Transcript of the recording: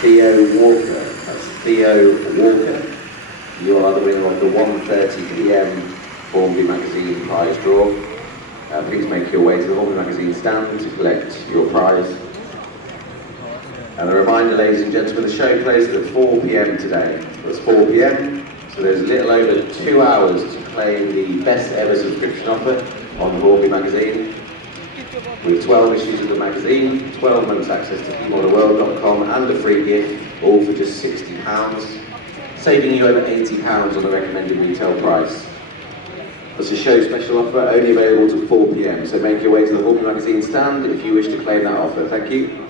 Theo Walker. That's Theo Walker. You are the winner of the 1:30 PM Hornby Magazine prize draw. Please make your way to the Hornby Magazine stand to collect your prize. And a reminder, ladies and gentlemen, the show closes at 4 PM today. That's 4 PM, so there's a little over 2 hours to claim the best ever subscription offer on Hornby Magazine. With 12 issues of the magazine, 12 months access to keyboarderworld.com and a free gift, all for just £60, saving you over £80 on the recommended retail price. That's a show special offer, only available till 4 PM, so make your way to the Hornby Magazine stand if you wish to claim that offer. Thank you.